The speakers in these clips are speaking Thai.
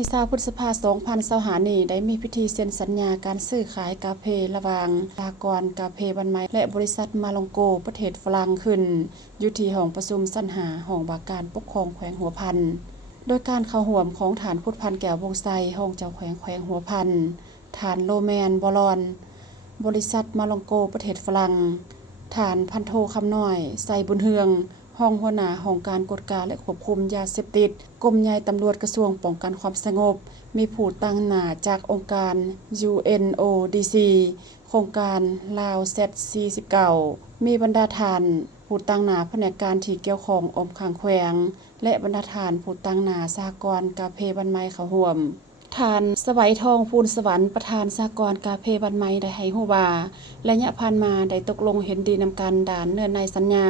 ที่20 พฤษภาคม 2025 นี้ได้มีพิธีเซ็นสัญญาการซื้อขายกาแฟระหว่างสหกรณ์กาแฟบันไม้และบริษัทมาลงโกประเทศฝรั่งขึ้นอยู่ที่ห้องประชุมสัญหาห้องว่าการปกครองแขวงหัวพันโดยการเข้าร่วมของฐานพุทธพันธ์แก้ววงไสห้องเจ้าแขวงหัวพันฐานโลแมนบอลอนบริษัทมาลงโกประเทศฝรั่งฐานพันโทคำน้อยไสบุญเฮืองห้องหัวหน้าห้องการกฎการและควบคุมยาเสพติดกรมใหญ่ตำรวจกระทรวงป้องกันความสงบมีผู้ตั้งหน้าจากองค์การ UNODC โครงการลาว Z49 มีบรรดาฐานผู้ตั้งหน้าแผนกการที่เกี่ยวข้องอมข้างแขวงและบรรดาฐานผู้ตั้งหน้าสหกรณ์กาแฟบันไม้เข้าร่วมฐานสวัยทองภูลสวรรค์ประธานสหกรณ์กาแฟบันไม้ได้ให้ฮู้ว่าระยะผ่านมาได้ตกลงเห็นดีนำกันด่านเนื่องในสัญญา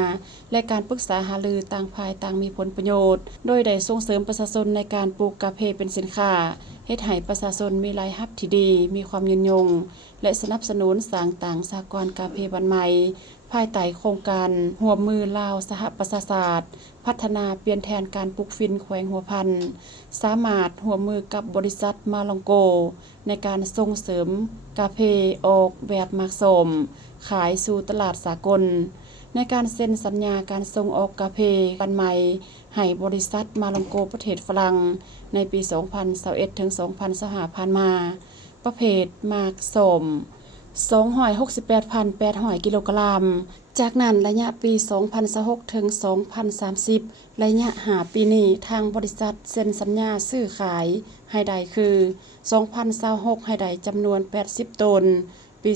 และการปรึกษาหารือต่างฝ่ายต่างมีผลประโยชน์โดยได้ส่งเสริมประชาชนในการปลูกกาแฟเป็นสินค้าเฮ็ดให้ประชาชนมีรายรับที่ดีมีความยืนยงและสนับสนุนสร้างต่างสหกรณ์กาแฟบันไม้ภายใต้โครงการร่วมมือลาวสหประชาชาติพัฒนาเปลี่ยนแทนการปลูกฟินแขวงหัวพันสามารถร่วมมือกับบริษัทมาลองโกในการส่งเสริมกาแฟออกแบบมักสมขายสู่ตลาดสากลในการเซ็นสัญญาการส่งออกกาแฟบันไม้ให้บริษัทมาลองโกประเทศฝรั่งในปี 2021 ถึง 2025 ผ่านมาประเภทมากสม268,800 กิโลกรัมจากนั้นระยะปี 2026 ถึง 2030 ระยะ5 ปีนี้ทางบริษัทเซ็นสัญญาซื้อขายให้ได้คือ 2026 ให้ได้จำนวน 80 ตน ปี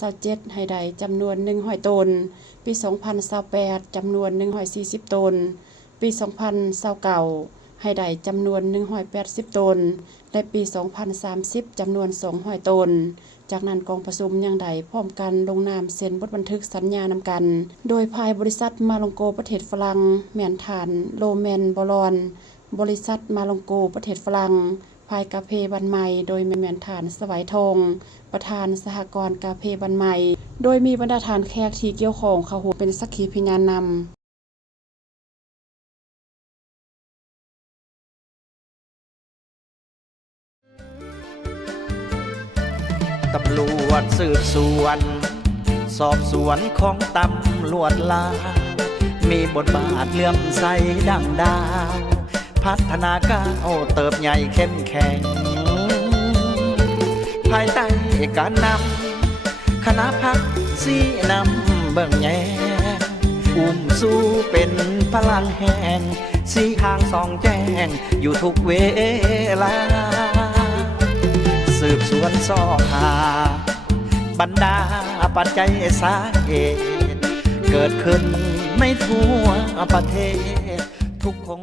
2027 ให้ได้จำนวน 100 ตน ปี 2028 จำนวน 140 ตน ปี 2029 ให้ได้จำนวน 180 ตน และปี 2030 จำนวน 200 ตนจากนั้นกองประชุมยังได้พร้อมกันลงนามเซ็นบทบันทึกสัญญานำกัน โดยภายบริษัทมาลงโกประเทศฝรั่งแม่นฐานโลแมนบอลอนบริษัทมาลงโกประเทศฝรั่งภายกาแฟบันไม้โดยแม่นฐานสวัยทองประธานสหกรณ์กาแฟบันไม้โดยมีบรรดาฐานแขกที่เกี่ยวข้องเข้าร่วมเป็นสักขีพยานนำตำรวจสืบสวนสอบสวนของตำรวจลาวมีบทบาทเลื่อมใสดังดาวพัฒนาก้าวเติบใหญ่เข้มแข็งภายใต้การนำคณะพักสีนำเบิ่งแยงอุ้มสู้เป็นพลังแห่งสีข้างสองแจ้งอยู่ทุกเวลาสืบสวนสอบหาบรรดาปัจจัยสาเหตุเกิดขึ้นไม่ทั่วประเทศทุกคง